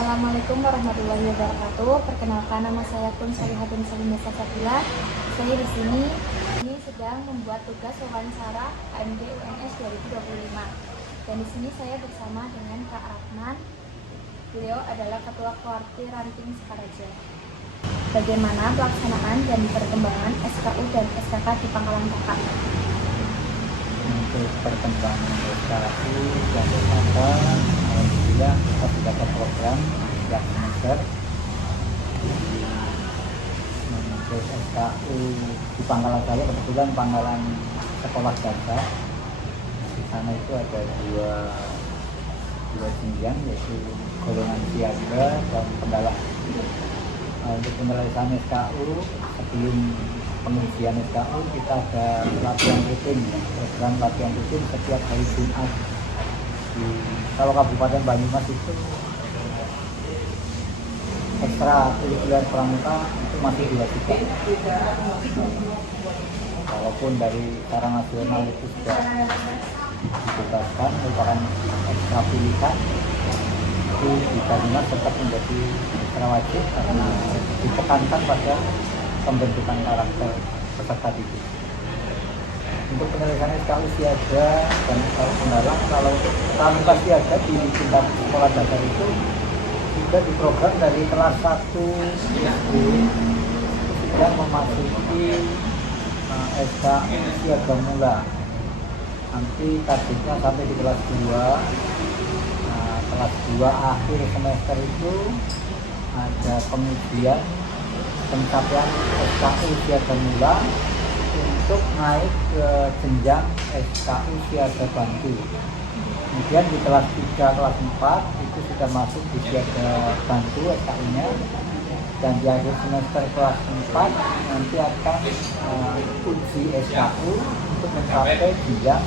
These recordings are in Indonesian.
Assalamualaikum warahmatullahi wabarakatuh. Perkenalkan, nama saya Kun Salihatun Salimah Safila. Saya di sini sedang membuat tugas wawancara AMD UNS 2025. Dan di sini saya bersama dengan Kak Rahman. Beliau adalah Ketua Kuarti Ranting Sukaraja. Bagaimana pelaksanaan dan perkembangan SKU dan SKK di Pangkalan Kakak? Untuk perkembangan SKU dan SKK, alhamdulillah kita sudah ke program setiap semester. Untuk SKU di Pangkalan saya, kebetulan Pangkalan Sekolah Dasar, di sana itu ada dua jenjang, yaitu golongan siaga dan pendalam. Untuk penyelesaian SKU, sebelum pengujian SKU kita ada latihan rutin, program latihan rutin setiap hari Jumat. Kalau Kabupaten Banyumas itu ekstra kurikuler pramuka itu masih diwajibkan. Walaupun dari secara nasional itu sudah dibebaskan, merupakan ekstra pilihan, itu di Banyumas tetap menjadi ekstra wajib karena ditekankan pada pembentukan karakter peserta didik. Untuk penyelesaian SKU siaga dan SKU pendalam, kalau pramuka siaga di tingkat sekolah dasar itu sudah diprogram dari kelas 1 SD sudah memasuki SKU siaga mula. Nanti targetnya sampai di kelas 2. Kelas 2 akhir semester itu ada pengujian pencapaian SKU siaga mula untuk naik ke jenjang SKU siaga bantu. Kemudian di kelas 3, kelas 4 itu sudah masuk di siaga bantu SKU-nya, dan di akhir semester kelas 4 nanti akan uji SKU untuk mencapai jenjang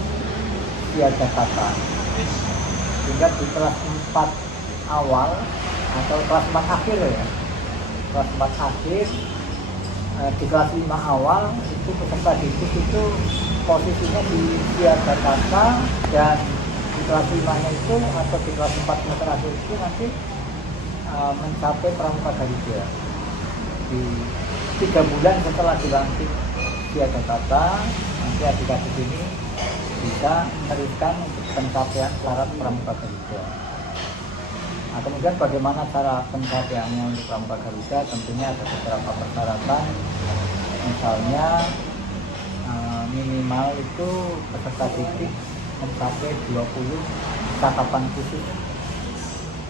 siaga kata. Sehingga di kelas 4 awal atau kelas 4 akhir ya, kelas 4 akhir, di kelas 5 awal itu peserta didik itu posisinya di siaga kata, dan di kelas 5-nya itu atau di kelas 4 semester akhir itu nanti mencapai pramuka Garuda. Di 3 bulan setelah dilantik siaga kata, nanti adik-adik ini bisa meneruskan untuk pencapaian syarat pramuka Garuda. Nah, kemudian bagaimana cara pencapaiannya untuk pramuka Garuda? Tentunya ada beberapa persyaratan. Misalnya minimal itu peserta didik mencapai 20 cakapan khusus.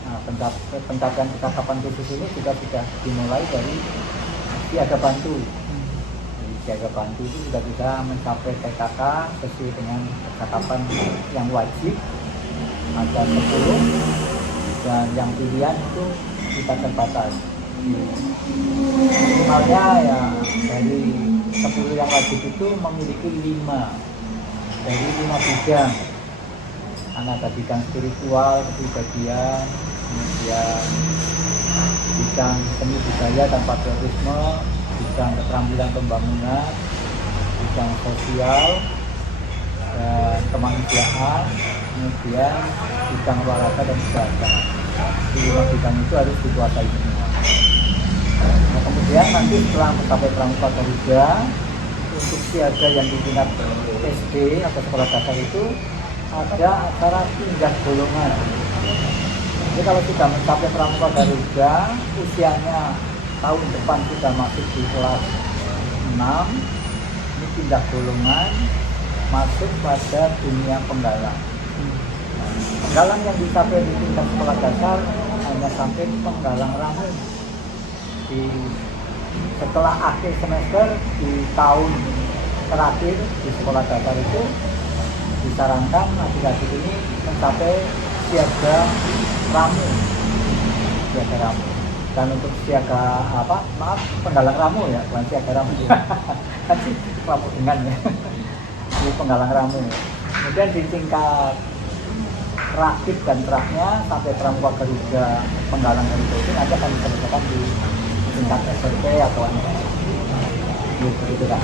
Nah, pencapaian cakapan khusus ini juga sudah dimulai dari siaga bantu. Jadi siaga bantu itu sudah bisa mencapai PKK sesuai dengan cakapan yang wajib ada 10, dan yang pilihan itu kita terbatas. Minimalnya ya dari 10 yang wajib itu memiliki 5 dari 5 bidang. Ada bidang spiritual, kepribadian, kemudian bidang seni budaya dan patriotisme, bidang keterampilan pembangunan, bidang sosial dan kemanusiaan, kemudian bidang olahraga dan kesehatan. Di 5 bidang itu harus dikuasai semua. Nah, kemudian nanti setelah mencapai pramuka Garuda, untuk siaga yang di tingkat SD atau sekolah dasar itu ada acara pindah golongan. Jadi kalau sudah mencapai pramuka Garuda, usianya tahun depan sudah masuk di kelas 6, ini pindah golongan masuk pada dunia penggalang. Penggalang yang dicapai di tingkat sekolah dasar hanya sampai penggalang ramu. Setelah akhir semester di tahun terakhir di sekolah dasar itu disarankan adik-adik ini mencapai siaga ramu. Dan untuk siaga penggalang ramu ya, bukan siaga ramu ya. Nanti ramu dengan ya. Ini penggalang ramu. Kemudian di tingkat rakit dan teraknya sampai pramuka Garuda, penggalang Garuda itu nanti akan diselesaikan di tingkat SMP atau begitu kan.